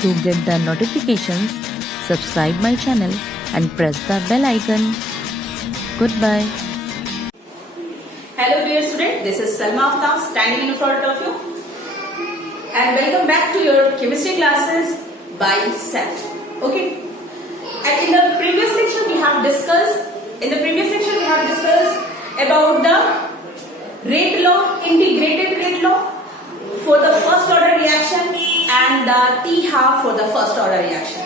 To get the notifications, subscribe my channel and press the bell icon. Goodbye. Hello dear student, this is Salma Aftab standing in front of you and welcome back to your chemistry classes by SET. Okay, and in the previous lecture we have discussed about the rate law, integrated rate law for the first order reaction and the T half for the first order reaction.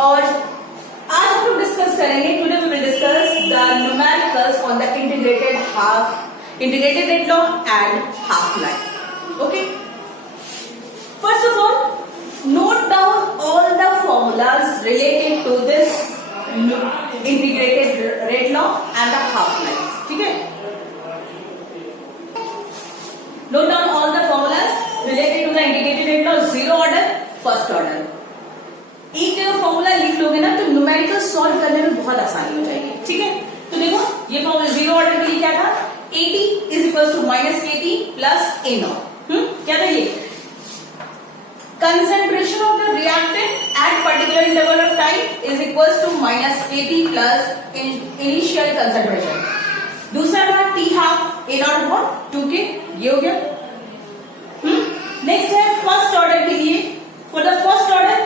और आज हम लोग discuss करेंगे, today we will discuss the numericals on the integrated rate law and half life. Okay, first of all, note down all the formulas related to this integrated rate law and the half life. ठीक है, note down all the formulas related to the integrated rate law, zero order, first order. एक जगह formula लिख लोगे ना तो numerical solve करने में बहुत आसानी हो जाएगी. ठीक है, तो देखो ये फॉर्मूला जीरो ऑर्डर के लिए क्या था, AT is equal to minus KT plus A0. क्या था ये, concentration of the reactant at particular interval of time is equal to minus KT plus initial concentration. दूसरा था T half A0 upon 2K, ये हो गया. नेक्स्ट है first order के लिए, for the first order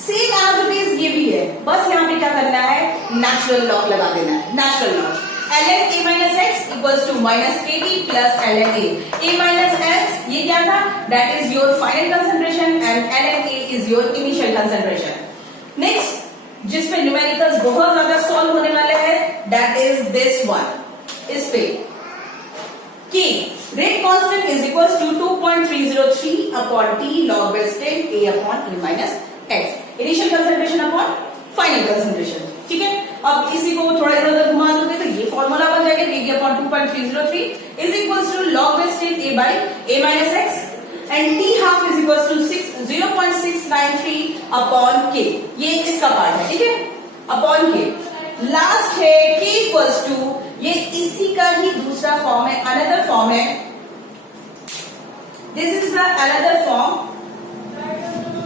same as it is ये भी है, बस यहाँ पे क्या करना है, नेचुरल लॉग लगा देना है. Natural log ln A minus x equals to minus KT plus ln A. A minus x ये क्या था, that is your final concentration and ln A is your initial concentration. Next जिसपे numericals बहुत ज्यादा solve होने वाले हैं, that is this one. इस पे K rate constant is equals to 2.303 upon T log base 10 A upon E minus x. Initial concentration upon final concentration. ठीक है, अब इसी को थोड़ा इधर उधर घुमा दोगे तो ये फॉर्मूला बन जाएगा, KT upon 2.303 is equals to log base 10 A by A minus x and T half is equals to 0.693 upon K. ये इसका पार्ट है. ठीक है, upon K. लास्ट है K equals to, ये इसी का ही दूसरा फॉर्म है, अनदर फॉर्म है. This is the another form.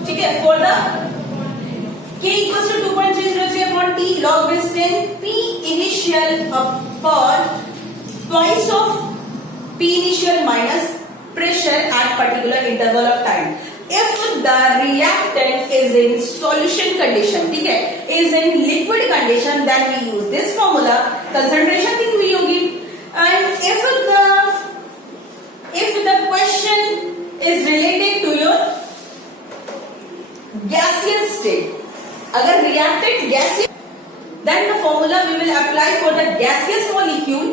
ठीक है, for the K equals to 2.303 upon T log base 10 P initial upon twice of P initial minus pressure at particular interval of time. If the reactant is in solution condition, ठीक है, is in liquid condition, then we use this formula. Concentration कितनी हुई होगी, and if the question is related to your gaseous state, अगर reactant gaseous, then the formula we will apply for the gaseous molecule.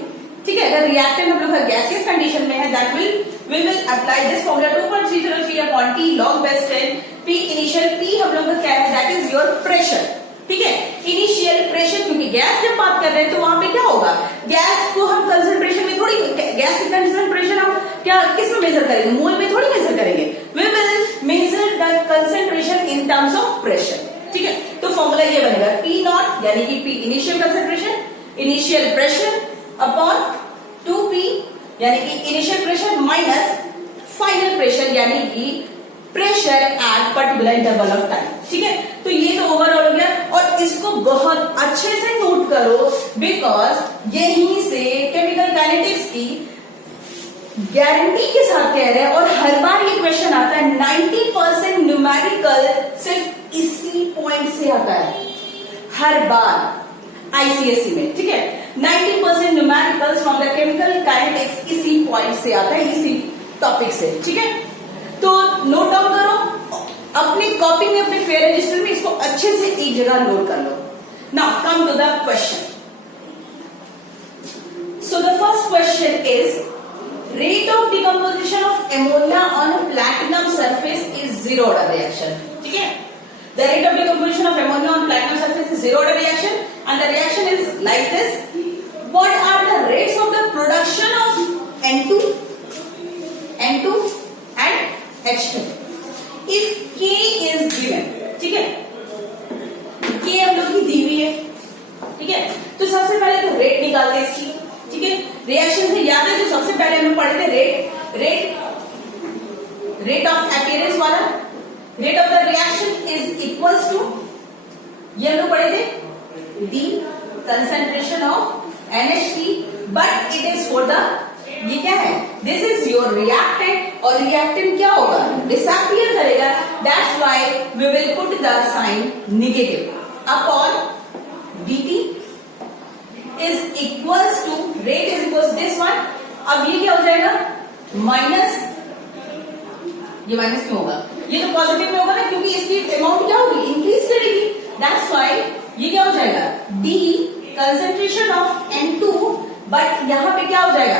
ठीक है, अगर reactant हम लोग का gaseous condition में है, that we will apply this formula 2.303 upon T log base 10 P initial. P हम लोग का क्या है, that is your pressure. ठीक है, इनिशियल प्रेशर, क्योंकि गैस जब बात कर रहे हैं तो वहां पे क्या होगा, गैस को हम कंसंट्रेशन में थोड़ी, गैस की कंसंट्रेशन हम क्या किस में मेजर करेंगे, मोल में थोड़ी मेजर करेंगे. We will measure the concentration in terms of pressure. ठीक है, तो फॉर्मूला ये बनेगा P नॉट यानी कि P initial concentration, initial pressure upon 2P यानी कि initial pressure minus final pressure यानी कि pressure at particular interval of time. ठीक है, तो ये तो ओवरऑल हो गया, और इसको बहुत अच्छे से नोट करो बिकॉज यहीं से केमिकल काइनेटिक्स की गारंटी के साथ कह रहे हैं, और हर बार ये क्वेश्चन आता है. 90% न्यूमेरिकल सिर्फ इसी पॉइंट से आता है, हर बार आईसीएसई में. ठीक है, 90% numericals from the chemical kinetics इसी पॉइंट से आता है, इसी टॉपिक से. ठीक है, तो नोट डाउन करो अपनी कॉपी में, अपने फेयर रजिस्टर में, इसको अच्छे से एक जगह नोट कर लो. Now come to the question. So the first question is rate of decomposition of ammonia on a platinum surface is zero order reaction. ठीक है, the rate of decomposition of ammonia on platinum surface is zero order reaction and the reaction is like this. What are the rates of the production of N2 and H2 if K is given. ठीक है, K हम लोग की दी हुई है. ठीक है, तो सबसे पहले तो रेट निकालते हैं इसकी. ठीक है, रिएक्शन से याद है जो सबसे पहले हम पढ़े थे, रेट ऑफ अपीयरेंस वाला, rate of the reaction is equals to, ये हम लोग पढ़े थे, D concentration of NH3, but it is for the, ये क्या है, दिस इज योर रिएक्टेंट, और रिएक्टेंट क्या होगा, डिसअपियर करेगा, that's why we will put the sign negative upon dt is equals to, rate is equals this one, अब ये क्या हो जाएगा, माइनस, ये माइनस क्यों होगा, ये तो पॉजिटिव में होगा ना, क्योंकि इसकी अमाउंट क्या होगी, इंक्रीज करेगी, दैट्स व्हाई ये क्या हो जाएगा, D concentration of N2, but यहां पे क्या हो जाएगा,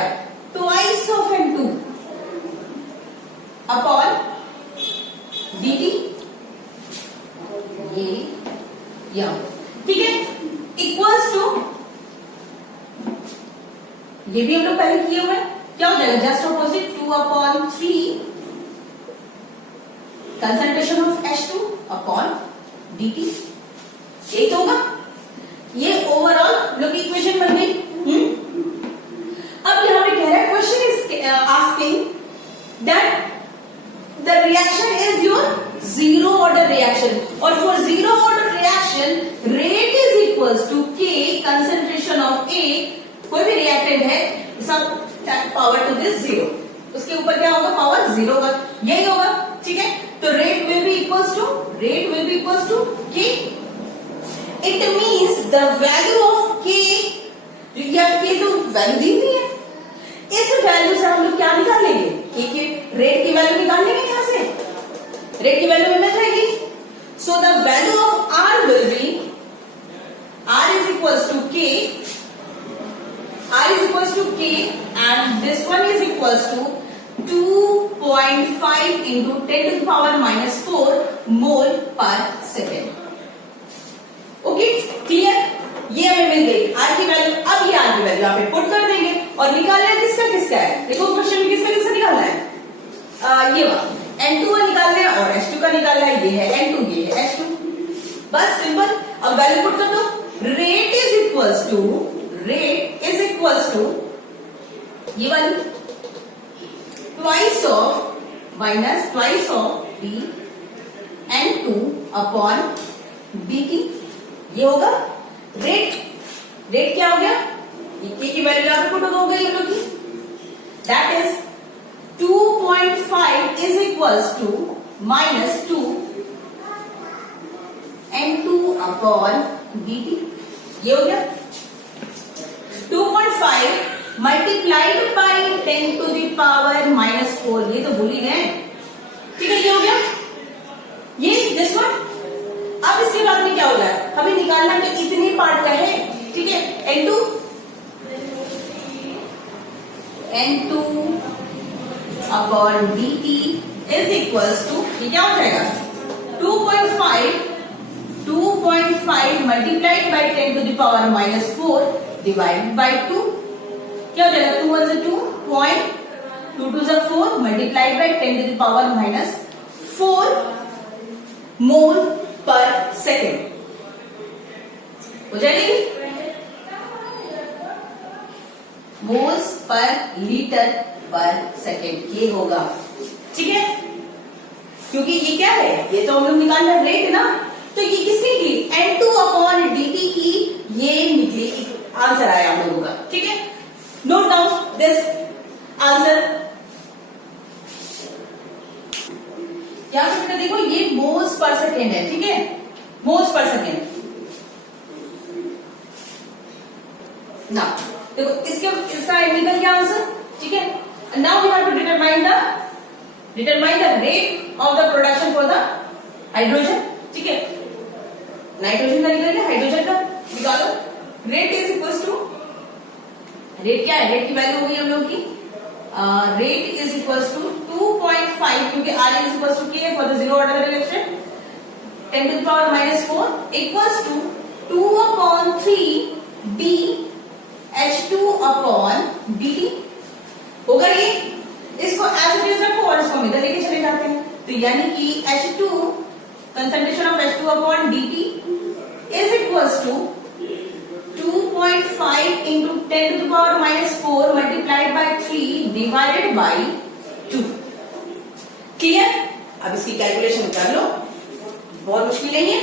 twice of N2 upon dt, ये यहां, ठीक है, इक्वल्स टू, ये भी हम लोग पहले किए हुए, क्या हो जाएगा, just opposite, 2/3 concentration of H2 upon dt, यही तो होगा, ये ओवरऑल लोग इक्वेशन बन गई। अब यहां पे कह रहा है, question is asking that the reaction is your zero order reaction, और for zero order reaction rate is equals to K concentration of A, कोई भी रिएक्टेंट है, सब पावर टू दिस जीरो, उसके ऊपर क्या होगा, पावर जीरो होगा, यही होगा, ठीक है, तो rate will be equals to K, it means the value of K, या K तो वैल्यू दी हुई है, इस वैल्यू से हम लोग क्या निकालेंगे, K के रेट की वैल्यू निकाल लेंगे, यहां से रेट की वैल्यू में मिल जाएगी, so the value of R will be, R is equals to K, and this one is equals to 2.5 into 10 to the power minus 4 mole per second. Okay, clear, ये हमें मिल गई R की value, अब ये R की value यहाँ पे put कर देंगे और निकालना है किसका है, देखो क्वेश्चन में किसका निकालना है, ये वाला N2 का निकालना है और H2 का निकालना है, ये है N2, ये है H2, बस सिंपल, अब वैल्यू पुट कर दो, रेट इज इक्वल्स टू ये वाली twice of D N2 upon dt, ये होगा रेट क्या हो गया, K की वैल्यू यहां पे पुट हो गई हम लोग की, that is 2.5 is equals to -2 N2 upon dt, ये हो गया 2.5 multiplied by 10 to the power -4, ये तो भूल ही गए, ठीक है, ये हो गया, ये दिस वन। अब इसके बाद में क्या होगा, हमें निकालना तो इतने पार्ट का है, ठीक है, N2 upon dt is equals to, ये क्या हो जाएगा, 2.5 multiplied by 10 to the power -4 divide by 2, क्या हो जाएगा, 2 1 2 point, 2 2 4 multiplied by 10 to the power -4 mole per second, हो जाएगी, moles per litre per second, ये होगा, ठीक है, क्योंकि ये क्या है, ये तो हम लोग निकालना है रेट ना, तो ये किसकी निकली, N2 अपॉन dt की, ये निकली, आंसर आया हम लोगों का, ठीक है, नोट डाउन दिस आंसर, यहां से देखो ये मोल्स पर सेकेंड है, ठीक है, मोल्स पर सेकेंड, ना देखो इसका निकल गया आंसर, ठीक है, now we have to determine the rate of the production for the hydrogen, ठीक है, नाइट्रोजन का निकल गया, हाइड्रोजन का निकालो, rate is equals to, rate क्या है, रेट की वैल्यू हो गई हम लोग की, रेट इज इक्वल्स टू 2.5, क्योंकि R is equals to K for the zero order reaction, 10 to the power -4 equals to 2/3 D H2 upon dt, होगा ये, इसको एज इट इज रखो और इसको इधर लेके चले जाते हैं, तो यानी कि H2 concentration of H2 upon dt is equals to 2.5 into 10 to the power -4 multiplied by 3 divided by 2, clear, अब इसकी कैलकुलेशन कर लो, बहुत मुश्किल नहीं है।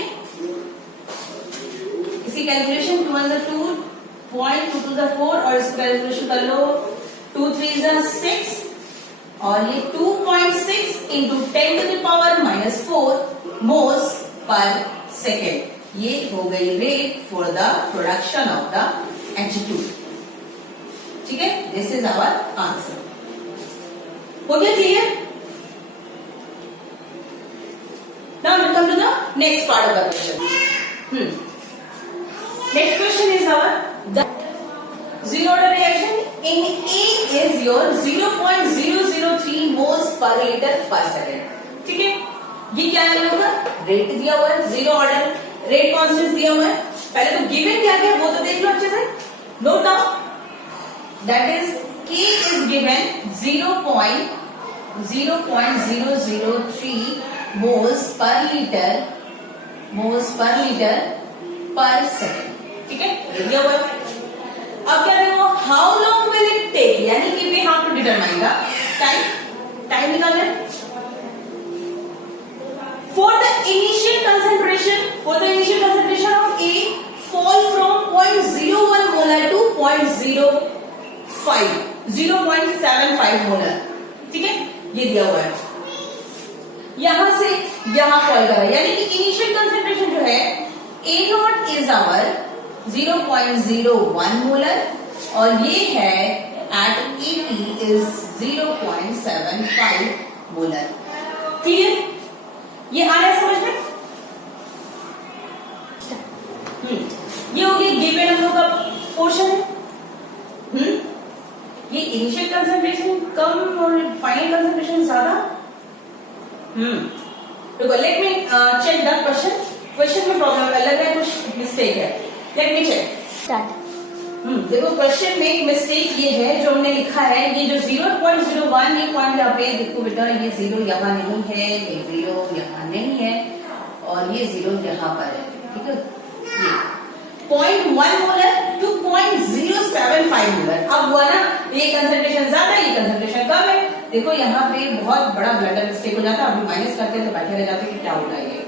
इसकी कैलकुलेशन 2 × 2 (2 × 4) और इसकी कैलकुलेशन कर लो 2 × 3 = 6 और ये 2.6 × 10⁻⁻4 moles per second। ये हो गई rate for the production of the H2। ठीक है, दिस इज आवर आंसर। हो गया clear? Now we come to the next part of the question. Next question is our the zero order reaction in A is your 0.003 moles per liter per second। ठीक है, ये क्या है लोगों का rate दिया हुआ है, जीरो ऑर्डर रेट कांस्टेंट दिया हुआ है। पहले तो गिवन क्या है वो तो देख लो अच्छे से, note down. That is K is given 0.003 moles per liter per second। ठीक है, ये दिया हुआ है। अब क्या देखो, how long will it take, यानी कि we have to determine the time निकालना है। For the initial concentration of A fall from 0.01 molar to 0.75 molar। ठीक है, ये दिया हुआ है। यहां से यहां फॉल कर रहा है, यानी कि इनिशियल कंसेंट्रेशन जो है A0 इज आवर 0.01 मोलर और ये है एट 80 इज 0.75 मोलर। क्लियर? ये आ रहा है समझ में? ये हो गया गिवन हम लोग का पोर्शन है। ये इनिशियल कंसेंट्रेशन कम और फाइनल कंसेंट्रेशन ज्यादा। देखो, let me check the question में प्रॉब्लम लग रहा है, कुछ मिस्टेक है। Let me check start. देखो, क्वेश्चन में एक मिस्टेक ये है जो हमने लिखा है, ये जो 0.01 ये पॉइंट यहाँ पे देखो बेटा, ये 0 यहाँ नहीं है, ये 0 यहाँ नहीं है और ये 0 यहाँ पर है। ठीक है, ये 0.1 मोलर टू 0.075 मोलर। अब हुआ ना, ये कंसेंट्रेशन ज्यादा, ये कंसेंट्रेशन कम है। देखो यहाँ पे बहुत बड़ा ब्लडर मिस्टेक हो जाता है, अभी माइनस करते तो बैठे रह जाते कि क्या होगा ये।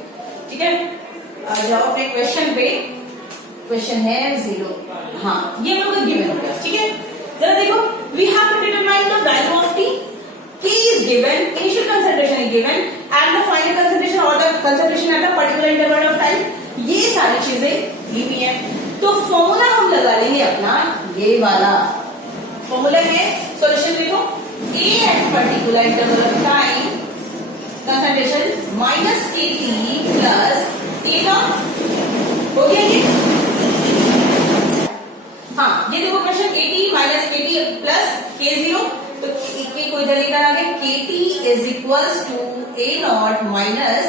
ठीक है, जाओ अपने क्वेश्चन पे। क्वेश्चन है 0, हाँ ये हम लोग गिवन हो गया। ठीक है, जरा देखो, we have to determine the value of T। K is given, initial concentration is given and the final concentration or the concentration at a particular interval of time। ये सारी चीजें दी हुई है। तो फॉर्मूला हम लगा लेंगे अपना, ये वाला फॉर्मूला है। सॉल्यूशन देखो, A at particular interval of time concentration minus KT plus A0 हो गया ये। हाँ, ये देखो question 80 minus KT plus K0, तो K को इधर लेकर आ गए, KT is equals to A0 minus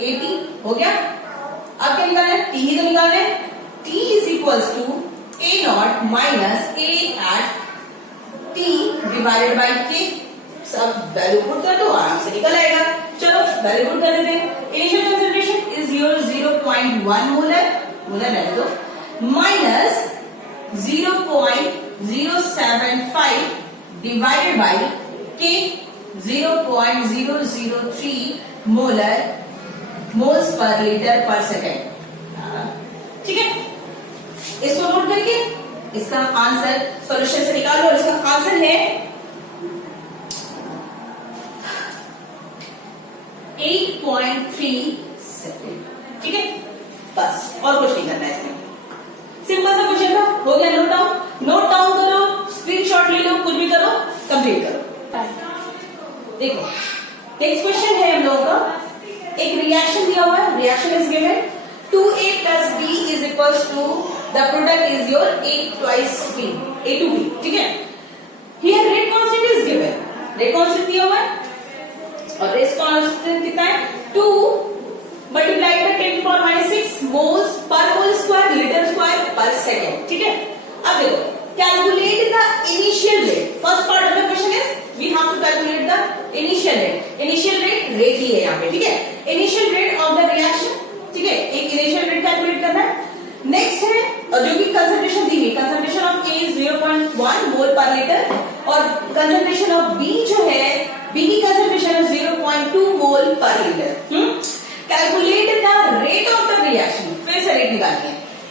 AT। हो गया। अब क्या निकालना है, T ही तो निकालना है। T is equals to A0 minus A at T divided by K। सब वैल्यू पुट कर दो, आराम से निकल आएगा। चलो वैल्यू पुट कर देते हैं। Initial concentration is your 0.1 molar रहने दो, minus 0.075 divided by K 0.003 moles per litre per second. ठीक है, इसको नोट करके इसका आंसर सॉल्यूशन से निकालो और इसका आंसर है 8.3 सेकेंड। ठीक है, बस और कुछ नहीं करना है इसमें। सिंपल सा क्वेश्चन था, हो गया। नोट डाउन करो, स्क्रीनशॉट ले लो, कुछ भी करो, कंप्लीट करो। देखो, नेक्स्ट क्वेश्चन है हम लोगों का, एक रिएक्शन दिया हुआ है। Reaction is given 2A plus B is equals to the product is your A twice B, A to B। ठीक है, here rate constant is given, rate constant दिया हुआ है और rate constant कितना है 2 multiplied by 10⁻⁻6 moles per mole square liter square per second। ठीक है, अब देखो, calculate the initial rate। first part of the question is we have to calculate the initial rate। initial rate ही है यहाँ पे। ठीक है, initial rate of the reaction। ठीक है, एक इनिशियल रेट कैलकुलेट करना है। नेक्स्ट है, और जो कि कंसंट्रेशन दी हुई, कंसंट्रेशन ऑफ A 0.1 मोल पर लीटर और कंसंट्रेशन ऑफ B जो है, B की कंसंट्रेशन है 0.2 मोल पर litre. Calculate the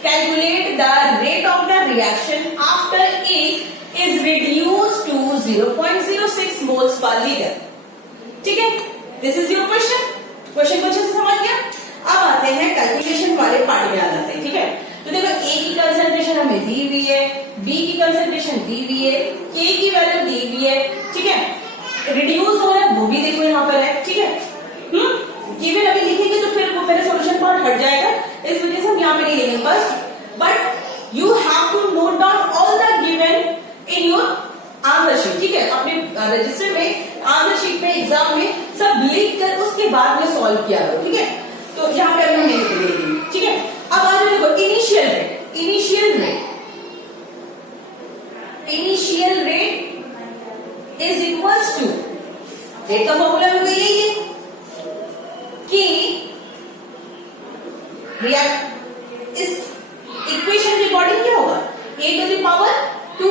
calculate the rate of the reaction after A is reduced to 0.06 moles per liter. ठीक है, दिस इज योर क्वेश्चन को अच्छे से समझ गया। अब आते हैं कैलकुलेशन वाले पार्ट में आ जाते हैं। ठीक है, तो देखो A की कंसंट्रेशन हमें दी हुई है, B की कंसंट्रेशन दी हुई है, K की वैल्यू दी हुई है। ठीक है, रिड्यूस हो रहा है वो भी देखो यहाँ पर है। ठीक है, केवल अभी लिखेंगे तो फिर वो मेरे सॉल्यूशन पार्ट हट जाएगा, इस वजह से हम यहाँ पे नहीं लिखेंगे first. But you have to note down all the given in your answer sheet. ठीक है, अपने रजिस्टर में आंसर शीट में एग्जाम में सब लिख कर उसके बाद में सॉल्व किया करो। ठीक है, तो यहाँ पे हमने नहीं लिखेंगे। ठीक है, अब आ जाओ देखो initial rate. Initial rate is equals to, rate का फॉर्मूला भी तो यही है कि रिएक्ट इस इक्वेशन के अकॉर्डिंग क्या होगा, a टू द पावर 2,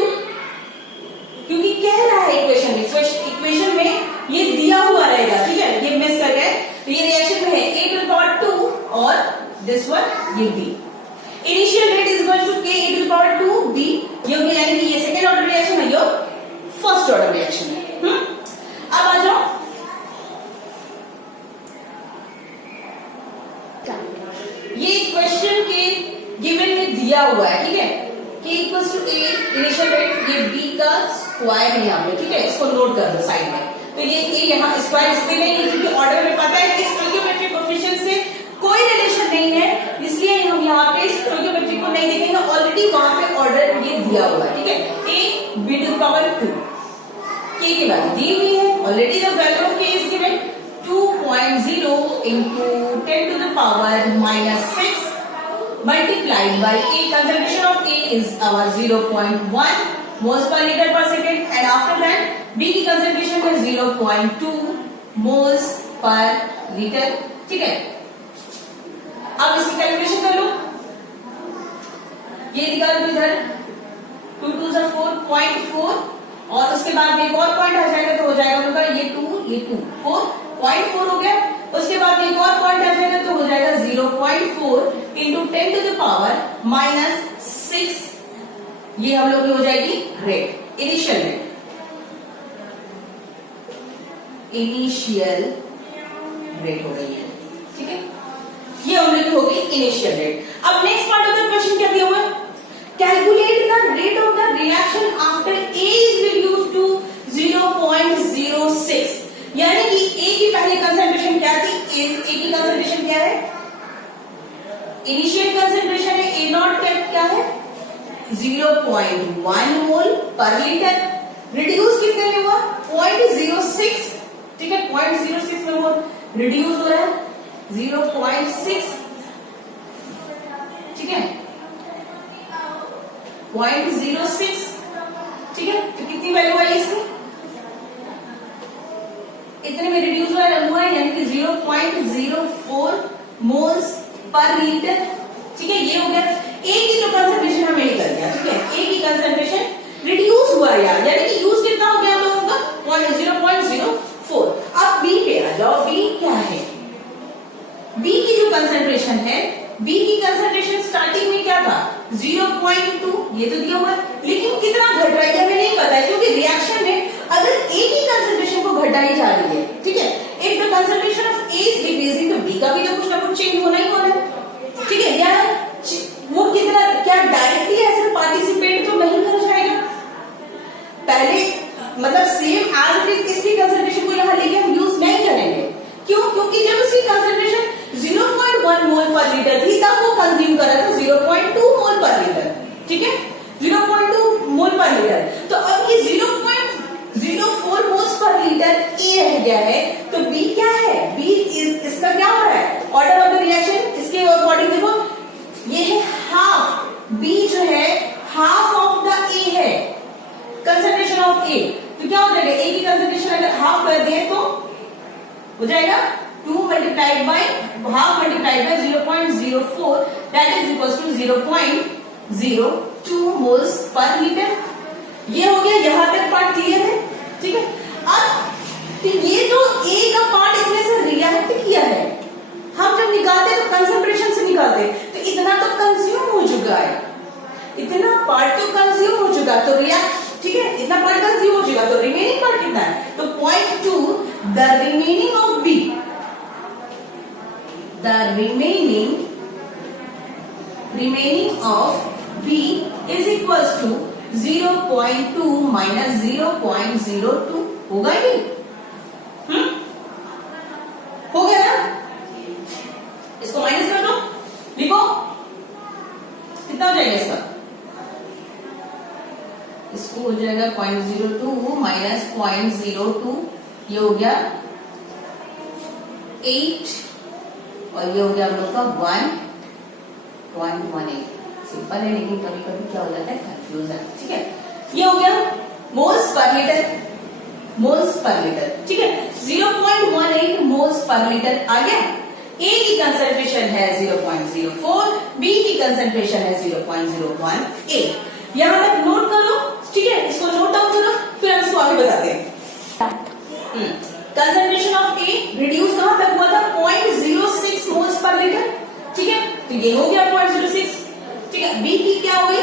क्योंकि कह रहा है इक्वेशन में ये दिया हुआ रहेगा। ठीक है, ये मिस कर गए, तो ये रिएक्शन में है a टू द पावर 2 और दिस वन ये b। Initial rate is equal to k a to the power 2 b, ये हो गया, यानी कि ये सेकंड ऑर्डर रिएक्शन है, ये फर्स्ट ऑर्डर रिएक्शन है। अब आ जाओ ये क्वेश्चन के गिवन में दिया हुआ है। ठीक है, k equals to a initial rate, ये b का स्क्वायर है यहाँ पे। ठीक है, इसको नोट कर दो साइड में। तो ये a यहाँ स्क्वायर इसलिए नहीं है क्योंकि ऑर्डर में पता है कि स्टोइकियोमेट्रिक कोएफिशिएंट से कोई रिलेशन नहीं है, इसलिए हम यहाँ पे स्टोइकियोमेट्रिक को नहीं देखेंगे, ऑलरेडी वहां पे ऑर्डर ये दिया हुआ है। ठीक है, a b to the power 2, k की वैल्यू दी हुई है, already the value of k is given 2.0 into 10 to the power minus 6 multiplied by A. Concentration of A is our 0.1 moles per liter per second, and after that B की concentration है 0.2 moles per liter। ठीक है, अब इसकी calculation कर लो, ये निकाल दो इधर, 2 2 से 4.4 और उसके बाद में एक और पॉइंट आ जाएगा तो हो जाएगा उनका ये 2 4.4 हो गया। उसके बाद एक और पॉइंट आ जाएगा तो हो जाएगा 0.4 into 10 to the power minus 6, ये हम लोग की हो जाएगी rate, initial rate. Initial rate हो गई है। ठीक है, ये हम लोग की हो गई इनिशियल रेट। अब next part of the question क्या दिया हुआ है, calculate the rate of the reaction after A is reduced to 0.06, यानी कि A की पहले कंसंट्रेशन क्या थी, A की कंसंट्रेशन क्या है, इनिशियल कंसंट्रेशन है A नॉट क्या है 0.1 मोल पर लीटर, रिड्यूस कितने में हुआ 0.06। ठीक है, 0.06 में वो रिड्यूस हो रहा है 0.6। ठीक है, 0.06। ठीक है, तो कितनी वैल्यू आई इसकी, इतने में रिड्यूस हुआ है, यानी कि 0.04 मोल्स पर लीटर। ठीक है, ये हो गया A की जो कंसंट्रेशन हमें निकल गया। ठीक है, A की कंसंट्रेशन रिड्यूस हुआ यार, यानी कि यूज कितना हो गया हम लोगों का 0.04। अब B पे आ जाओ, B क्या है, B की जो कंसंट्रेशन है, B की कंसंट्रेशन स्टार्टिंग में क्या था 0.2, ये तो दिया हुआ है, लेकिन कितना घट रहा है हमें नहीं पता है, क्योंकि रिएक्शन में अगर A की कंसंट्रेशन को घटाई जा रही है, ठीक है, if the concentration of A is decreasing तो B का भी तो कुछ ना कुछ चेंज होना ही होना है। ठीक है, यार वो कितना, क्या डायरेक्टली ऐसे पार्टिसिपेट तो नहीं कर जाएगा, पहले मतलब सेम एज इट इज इसकी कंसंट्रेशन को यहाँ लेके हम यूज नहीं करेंगे। क्यों, क्योंकि जब उसकी कंसंट्रेशन 0.1 मोल पर लीटर थी तब वो कंज्यूम कर रहा था 0.2 मोल पर लीटर। ठीक है, 0.2 मोल पर लीटर, तो अब ये 0.04 मोल्स पर लीटर A रह गया है, तो B क्या है, B इसका क्या हो रहा है ऑर्डर ऑफ द रिएक्शन, इसके अकॉर्डिंग देखो ये है हाफ, B जो है हाफ ऑफ द A है, कंसंट्रेशन ऑफ A, तो क्या हो जाएगा A की कंसंट्रेशन अगर हाफ कर दिए तो हो जाएगा 2 multiplied by half multiplied by 0.04 that is equal to 0.02 moles per litre. ये हो गया, यहां तक पार्ट क्लियर है। ठीक है, अब तो ये जो A का पार्ट इतने से रिएक्ट किया है, हम जब निकालते तो कंसंट्रेशन से निकालते, तो इतना तो कंज्यूम हो चुका the remaining of B is equals to 0.2 minus 0.02 होगा ही हो गया ना? इसको माइनस कर दो, लिखो कितना हो जाएगा इसका? इसको हो जाएगा 0.02 माइनस 0.02, ये हो गया 8 और ये हो गया हम लोग का 1.18। सिंपल है लेकिन कभी कभी क्या हो जाता है, कंफ्यूज है। ठीक है, ये हो गया moles per litre, moles per litre. ठीक है, 0.18 मोल्स पर लीटर आ गया। ए की कंसंट्रेशन है 0.04, बी की कंसंट्रेशन है 0.01। यहां तक नोट कर लो। ठीक है, इसको नोट डाउन करो, फिर हम इसको आगे बताते हैं। कंसंट्रेशन ऑफ ए रिड्यूस कहां तक हुआ था? 0.06 मोल्स पर लीटर। ठीक है, तो ये हो गया 0.06। ठीक है, बी की क्या हुई?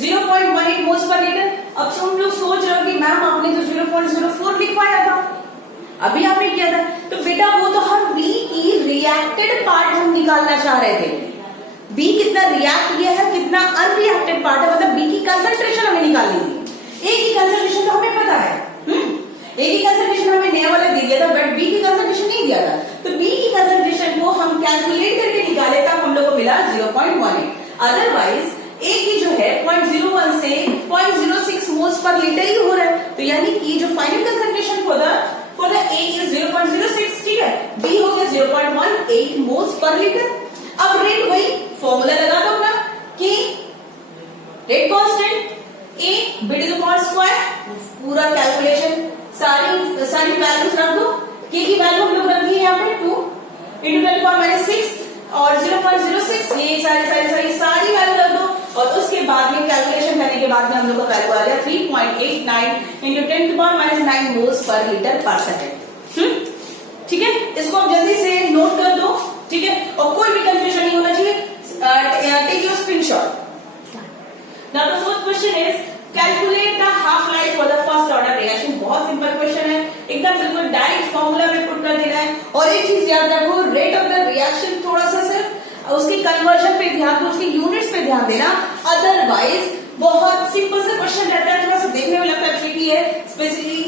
0.18 मोल्स पर लीटर। अब तुम लोग सोच रहे हो कि मैम आपने तो 0.04 लिखवाया था, अभी आपने किया था। तो बेटा वो तो हम बी की रिएक्टेड पार्ट हम निकालना चाह रहे थे। बी कितना रिएक्ट किया है, कितना अनरिएक्टेड पार्ट है, मतलब बी की कंसंट्रेशन हमें निकालनी थी। ए की कंसंट्रेशन तो हमें पता है, ए की कंसंट्रेशन हमें नया वाला दे दिया था, बट बी की कंसंट्रेशन नहीं दिया था। तो बी की कंसंट्रेशन को हम कैलकुलेट करके निकाले, तब हम लोग को मिला 0.18। अदरवाइज ए की जो है 0.01 से 0.06 मोल्स पर लीटर ही हो रहा है। तो यानी कि जो final concentration for the A is 0.06। ठीक है, बी हो गया 0.18 मोल्स पर लीटर। अब रेट वही फॉर्मूला लगा दो अपना कि rate constant A B to the power square, पूरा कैलकुलेशन सारी वैल्यूज रख दो। के की वैल्यू हम लोग रखी है यहाँ पे 2 इंटू 10 पावर -6 और 0.06, ये सारी वैल्यू रख दो। और उसके बाद में कैलकुलेशन करने के बाद में हम लोग का वैल्यू आ गया 3.89 into 10 to power -9 moles per litre per second. ठीक है, इसको आप जल्दी से नोट कर दो। ठीक है, और कोई भी कंफ्यूजन नहीं होना चाहिए। Take your screenshot. Now the fourth question is calculate the half life for the first order reaction. बहुत सिंपल क्वेश्चन है, एकदम बिल्कुल डायरेक्ट फॉर्मूला में पुट कर देना है। और एक चीज याद रखो, रेट ऑफ द रिएक्शन थोड़ा सा सिर्फ उसके कन्वर्जन पे ध्यान दो, उसके यूनिट्स पे ध्यान देना। अदरवाइज बहुत सिंपल सा क्वेश्चन रहता है, थोड़ा सा देखने में लगता है ट्रिकी है, स्पेशली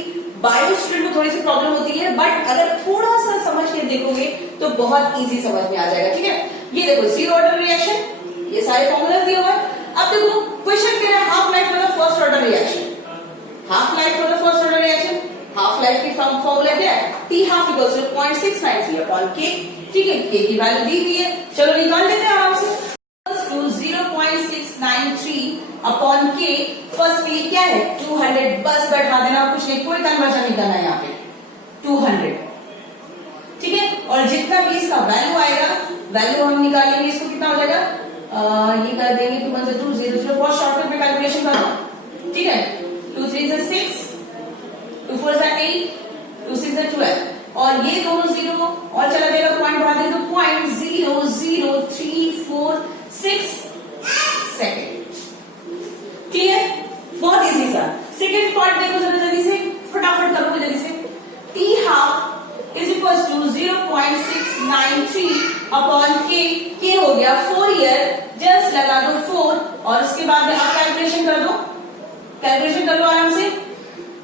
बायो स्टूडेंट को थोड़ी सी प्रॉब्लम होती है, बट अगर थोड़ा सा समझ के देखोगे तो बहुत इजी समझ में आ जाएगा। ठीक है, ये देखो जीरो ऑर्डर रिएक्शन, ये सारे फॉर्मूला दिए हुए हैं। अब देखो क्वेश्चन कह रहा है half life for the first order reaction. Half life for the first order reaction, half life की फॉर्मूला क्या है? T half equals to 0.693 upon K. ठीक है, के की वैल्यू दी हुई है, चलो निकाल लेते हैं आराम से। 0.693 अपॉन के, फर्स्ट के क्या है 200, बस बैठा देना, कुछ नहीं, कोई कन्वर्जन नहीं करना है यहाँ पे 200। ठीक है, और जितना भी इसका वैल्यू आएगा, वैल्यू हम निकालेंगे, इसको कितना हो जाएगा, ये कर देंगे 2 1 2 0 0, बहुत शॉर्टकट में कैलकुलेशन करो। ठीक है, 2 3 6, 2 4 8, 2 6 12, और ये दोनों जीरो और चला जाएगा, पॉइंट बढ़ा देंगे तो 0.00346 सेकेंड। क्लियर, बहुत इजी सा। सेकेंड पार्ट देखो जरा जल्दी से, फटाफट करो जल्दी से। T half is equal to 0.693 upon K हो गया 4 ईयर, जस्ट लगा दो 4 और उसके बाद में आप कैलकुलेशन कर दो, कैलकुलेशन कर लो आराम से।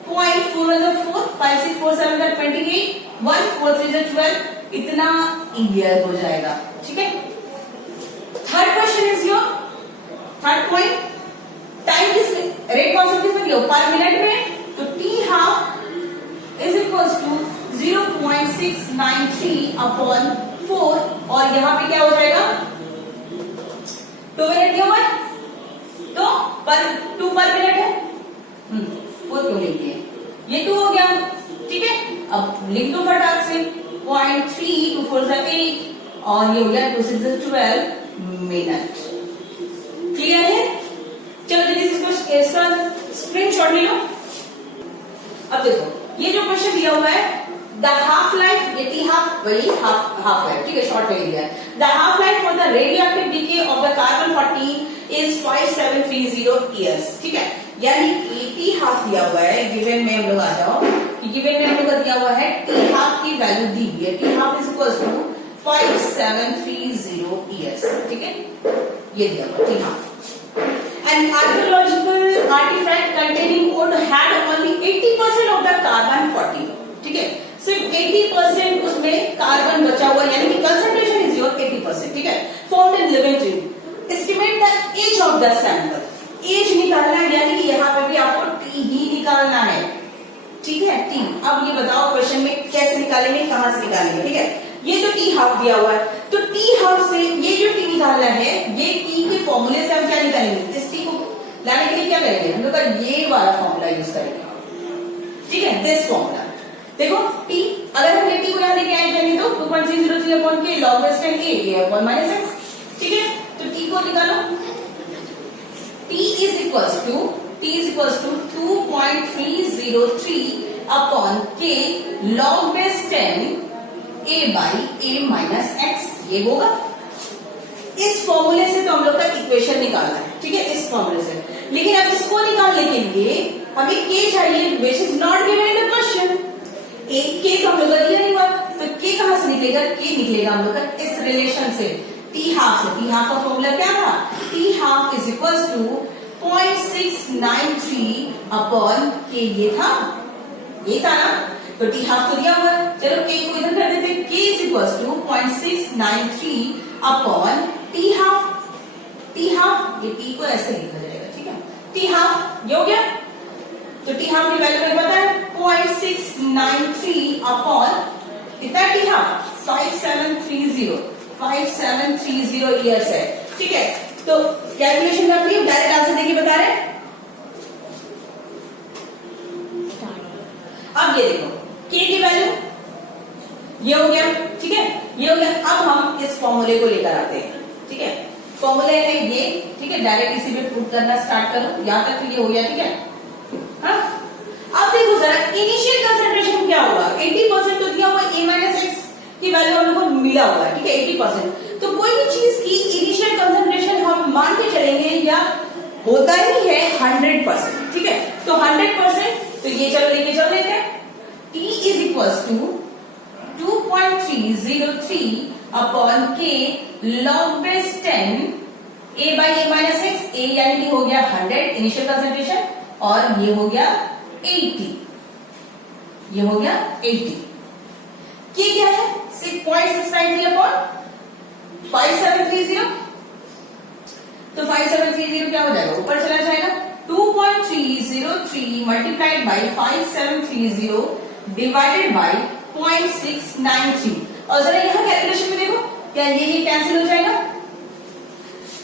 0.4 5 6 4 7 28 1 4 3 12, इतना ईयर हो जाएगा। ठीक है, third question is your third point. Time किस रेट कांस्टेंट किस में दिया पर मिनट में, तो T half is equals to 0.693 upon 4, और यहां पे क्या हो जाएगा 2 मिनट दिया हुआ है, तो पर 2 पर मिनट है, 4 क्यों लिख दिए, ये 2 हो गया। ठीक है, अब लिख दो फटाक से 0.3 2 4 8 और ये हो गया 2 6 12 मिनट। क्लियर है, चलो जल्दी से इसका स्क्रीनशॉट ले लो। अब देखो ये जो क्वेश्चन दिया हुआ है, द हाफ लाइफ, ये टी हाफ वही हाफ लाइफ, ठीक है, शॉर्ट में लिया है। The half life for the radioactive DK of the carbon 14 is 5730 years. ठीक है, यानी कि टी हाफ दिया हुआ है, गिवन में हम लोग आ जाओ कि गिवन में हम लोग का दिया हुआ है टी हाफ की वैल्यू दी हुई है, T half is equal to 5730 years, ठीक है, ये दिया हुआ, ठीक है। An archaeological artifact containing wood had only 80% of the carbon 40, ठीक है, सिर्फ 80% उसमें कार्बन बचा हुआ, यानी कि कंसंट्रेशन इज योर 80%, ठीक है। Formed in living tree. Estimate the age of the sample, age निकालना है, यानी कि यहाँ पे भी आपको टी ही निकालना है, ठीक है, टी। अब ये बताओ क्वेश्चन में कैसे निकालेंगे, कहां से निकालेंगे, ठीक है। ये तो टी हाफ दिया हुआ है, तो टी हाफ से ये जो टी निकालना है, ये टी के फॉर्मूले से हम क्या निकालेंगे, इस टी को लाने के लिए क्या करेंगे, हम लोग ये वाला फॉर्मूला यूज करेंगे, ठीक है, दिस फॉर्मूला। देखो टी, अगर हम टी को यहाँ लेके आएंगे तो 2.303 अपॉन के लॉग बेस 10 ए अपॉन -x, ठीक है। तो टी को निकालो, t is equals to 2.303 upon k log base 10 a by a minus x, ये होगा। इस फॉर्मूले से तो हम लोग का इक्वेशन निकालना है, ठीक है, इस फॉर्मूले से। लेकिन अब इसको निकालने के लिए हमें k चाहिए, which is not given in the question। एक के तो हम लोग का दिया नहीं हुआ, तो के कहां से निकलेगा, के निकलेगा हम लोग का इस रिलेशन से, टी हाफ से। टी हाफ का फॉर्मूला क्या था, T half is equal to 0.693 upon K, ये था ना, तो टी हाफ तो दिया हुआ है, चलो के को इधर कर देते, K is equal to 0.693 upon T half. T half, ये टी को ऐसे लिखा जाएगा, ठीक है, टी हाफ, ये हो गया। तो टी हाफ की वैल्यू मैंने बताया 0.693 अपॉन कितना, टी हाफ 5730 ईयर्स है, ठीक है। तो कैलकुलेशन कर ली, डायरेक्ट आंसर देखिए बता रहे हैं। अब ये देखो के की वैल्यू ये हो गया, ठीक है, ये हो गया। अब हम इस फॉर्मूले को लेकर आते हैं, ठीक है, फॉर्मूले है ये, ठीक है, डायरेक्ट इसी पे पुट करना स्टार्ट करो, यहां तक तो ये हो गया, ठीक है। हाँ? अब देखो जरा इनिशियल कंसंट्रेशन क्या होगा, 80% तो दिया हुआ, a माइनस एक्स की वैल्यू हम लोग को मिला हुआ है, ठीक है, 80%। तो कोई भी चीज की इनिशियल कंसंट्रेशन हम मान के चलेंगे या होता ही है 100%, ठीक है। तो 100%, तो ये चलो लेके चल लेते हैं, t is equal to 2.303 upon k log base 10 a by a minus x, a यानी कि हो गया 100 इनिशियल कंसंट्रेशन, और ये हो गया 80, ये हो गया 80। के क्या है 6.693 अपॉन 5730, तो 5730 क्या हो जाएगा, ऊपर चला जाएगा, 2.303 मल्टीप्लाइड बाई 5730 डिवाइडेड बाई 0.693। और जरा यहां कैलकुलेशन में देखो, क्या ये कैंसिल हो जाएगा,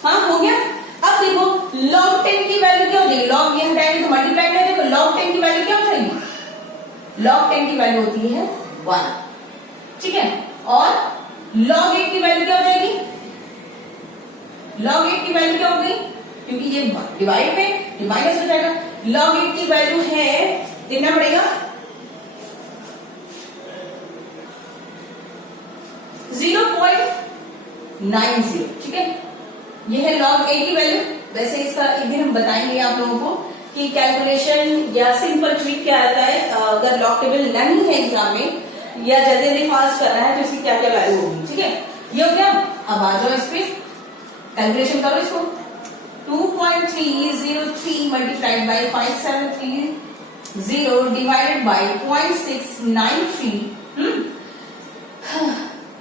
हाँ हो गया। अब देखो log 10 की वैल्यू क्या हो जाएगी, log ये हटाएंगे तो मल्टीप्लाई में देखो log 10 की वैल्यू क्या हो जाएगी, log 10 की वैल्यू होती है 1, ठीक है। और log 8 की वैल्यू क्या हो जाएगी, log 8 की वैल्यू क्या हो गई, क्योंकि ये डिवाइड में ये माइनस हो जाएगा, log 8 की वैल्यू है, देखना पड़ेगा 0.90, ठीक है, ये है log 8 की वैल्यू। वैसे इसका एक दिन हम बताएंगे आप लोगों को कि कैलकुलेशन या सिंपल ट्रिक क्या आता है, अगर लॉग टेबल नहीं है एग्जाम में या जल्दी फास्ट करना है तो इसकी क्या क्या वैल्यू होगी, ठीक है, ये हो गया। अब आ जाओ इस पे कैलकुलेशन करो इसको, 2.303 multiplied by 5730 divided by 0.693,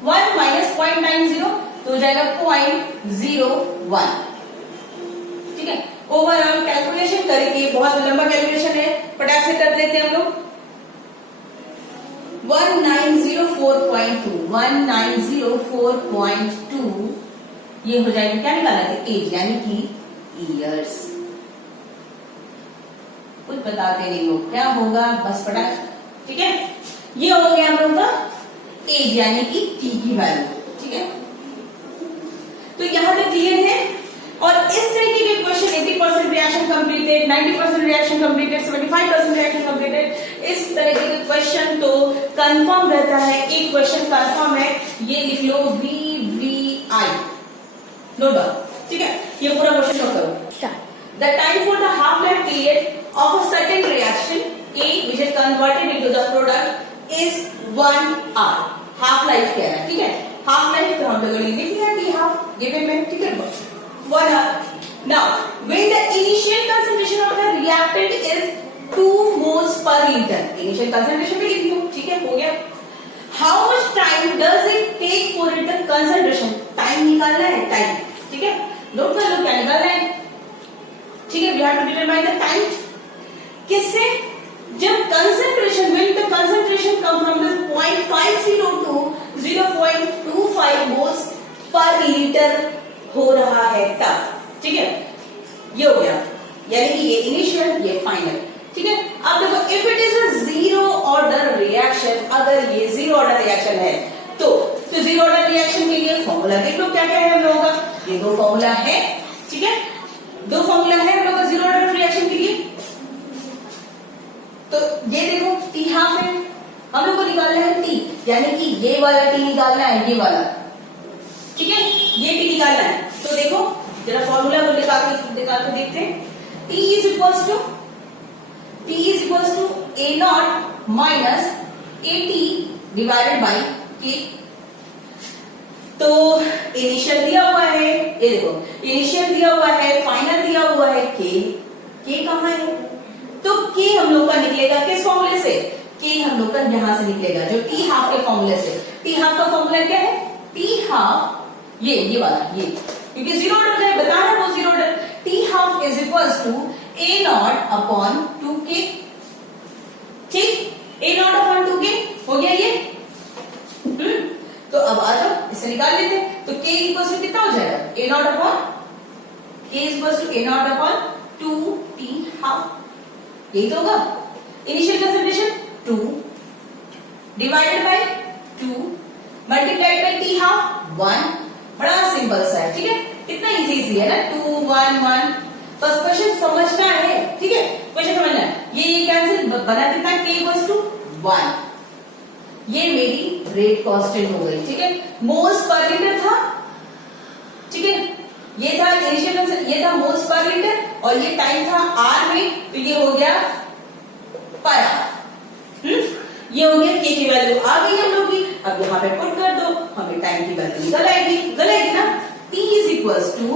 1 minus 0.90 तो हो जाएगा 0.01, ठीक है। ओवरऑल कैलकुलेशन करके, बहुत लंबा कैलकुलेशन है, फटाक से कर लेते हैं हम लोग, 1904.2 ये हो जाएगी, क्या निकाला था, एज यानी कि ईयर्स। कुछ बताते नहीं लोग, क्या होगा बस फटाक, ठीक है। ये हो गया हम लोग का एज यानी कि टी की वैल्यू, ठीक है। तो यहां पे क्लियर है। और इस तरीके के question 80% reaction completed, 90% reaction completed, 75% reaction completed, इस तरीके के क्वेश्चन तो कंफर्म रहता है। एक क्वेश्चन कंफर्म है, ये लिख लो VVI, नो डाउट, ठीक है। ये पूरा क्वेश्चन नोट करो। The time for the half life period of a certain reaction A which is converted into the product is 1 hour। Half life कह रहा है, ठीक है, हाफ लाइफ फिर हम लोगों ने लिख लिया टी हाफ गिवन में, ठीक है, 1 hour. Now, when the initial concentration of the reactant is 2 moles per liter, initial concentration भी लिख लो, ठीक है, हो गया. How much time does it take for it the concentration? Time निकालना है, टाइम, ठीक है, नोट कर लो क्या निकालना है, ठीक है. We have to determine the time. किससे? जब concentration, when the concentration come from the 0.50 to 0.25 moles per liter हो रहा है तब, ठीक है, ये हो गया, यानी कि ये इनिशियल, ये फाइनल, ठीक है. अब देखो, if it is a zero order reaction, अगर ये जीरो ऑर्डर रिएक्शन है तो जीरो ऑर्डर रिएक्शन के लिए फॉर्मूला देख लो क्या क्या है हम लोगों का. ये दो फॉर्मूला है, ठीक है, दो फॉर्मूला है हम लोगों का जीरो ऑर्डर रिएक्शन के लिए. तो ये देखो टी हाफ है, हम लोग को निकालना है टी, यानी कि ये वाला टी निकालना है, ये वाला, ठीक है, ये टी निकालना है. तो देखो जरा फॉर्मूला को निकाल के देखते हैं. T is equals to A not minus A T divided by K. तो इनिशियल दिया हुआ है, ये देखो इनिशियल दिया हुआ है, फाइनल दिया हुआ है, के कहाँ है, तो के हम लोग का निकलेगा किस फॉर्मूले से, के हम लोग का यहां से निकलेगा जो टी हाफ के फॉर्मूले से. टी हाफ का फॉर्मूला क्या है, टी हाफ ये वाला, ये क्योंकि जीरो ऑर्डर है, बताना वो zero order. T half is equals to A not upon 2k, ठीक, ए नॉट अपॉन 2k हो गया ये. तो अब आ जाओ इसे निकाल लेते हैं. तो k इक्वल्स टू कितना हो जाएगा, a not upon k equals to A not upon 2t half, यही तो होगा. Initial concentration 2 divided by 2 multiplied by t half 1. बड़ा सिंपल सा है, ठीक है, इतना इजी है ना, 2 1 1. बस क्वेश्चन समझना है, ठीक है, क्वेश्चन समझना है. ये कैंसिल बना कितना, k इक्वल्स टू 1. ये मेरी रेट कांस्टेंट हो गई, ठीक है, मोल्स पर लीटर था, ठीक है, ये था इनिशियल, ये था मोल्स पर लीटर और ये टाइम था आर में, तो ये हो गया पर आवर. ये हो गया के की वैल्यू आ गई हम लोग की. अब यहाँ पे पुट कर दो, हमें टाइम की वैल्यू निकल आएगी ना. T is equals to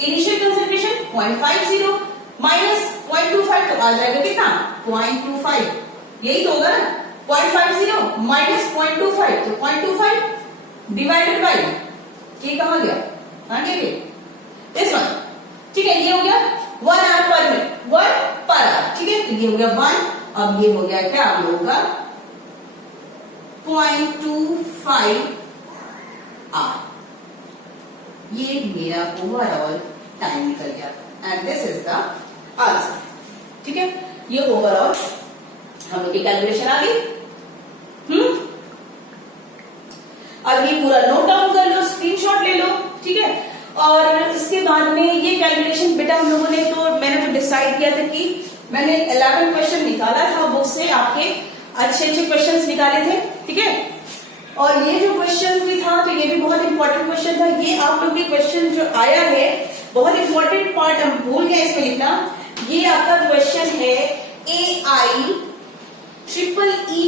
initial concentration 0.50 minus 0.25, तो आ जाएगा कितना 0.25, यही तो होगा ना. 0.50 माइनस 0.25, तो 0.25 डिवाइडेड बाई के कहाँ गया, आगे दिस वन, ठीक है, ये हो गया 1 आवर पर मिनट, 1 पर आवर, ठीक है, तो ये हो गया 1. अब ये हो गया क्या आप लोगों का 0.25 आवर. ये मेरा ओवरऑल टाइम निकल गया and this is the answer, ठीक है. ये ओवरऑल हम लोग की कैलकुलेशन आ गई. अब ये पूरा नोट डाउन कर लो, स्क्रीनशॉट ले लो, ठीक है. और इसके बाद में ये कैलकुलेशन बेटा हम लोगों ने, तो मैंने तो डिसाइड किया था कि मैंने 11 क्वेश्चन निकाला था बुक से, आपके अच्छे क्वेश्चंस निकाले थे, ठीक है. और ये जो क्वेश्चन भी था तो ये भी बहुत इंपॉर्टेंट क्वेश्चन था. ये आप लोग के क्वेश्चन जो आया है बहुत इंपॉर्टेंट पार्ट हम भूल गए इसमें लिखना. ये आपका क्वेश्चन है AIEEE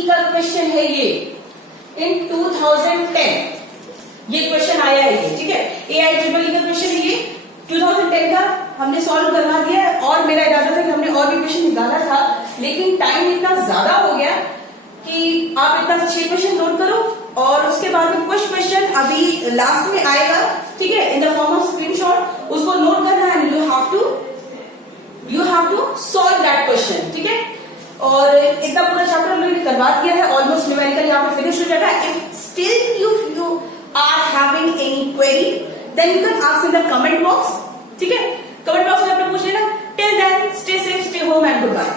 का क्वेश्चन है, ये इन 2010 ये क्वेश्चन आया है, ये ठीक है. AIEEE का क्वेश्चन है, ये 2010 का हमने सॉल्व करवा दिया है. और मेरा इरादा था कि हमने और भी क्वेश्चन निकाला था, लेकिन टाइम इतना ज्यादा हो गया कि आप इतना 6 क्वेश्चन नोट करो और उसके बाद में कुछ क्वेश्चन अभी लास्ट में आएगा, ठीक है, in the form of screenshot. उसको नोट करना है, you have to solve that question, ठीक है. और इतना पूरा चैप्टर हम लोगों ने करवा दिया है, ऑलमोस्ट न्यूमेरिकल यहाँ पे फिनिश हो जाएगा. If still you are having any query then you can ask in the comment box, ठीक है. कमेंट बॉक्स में आपने पूछ लेना. Till then stay safe, stay home and good bye.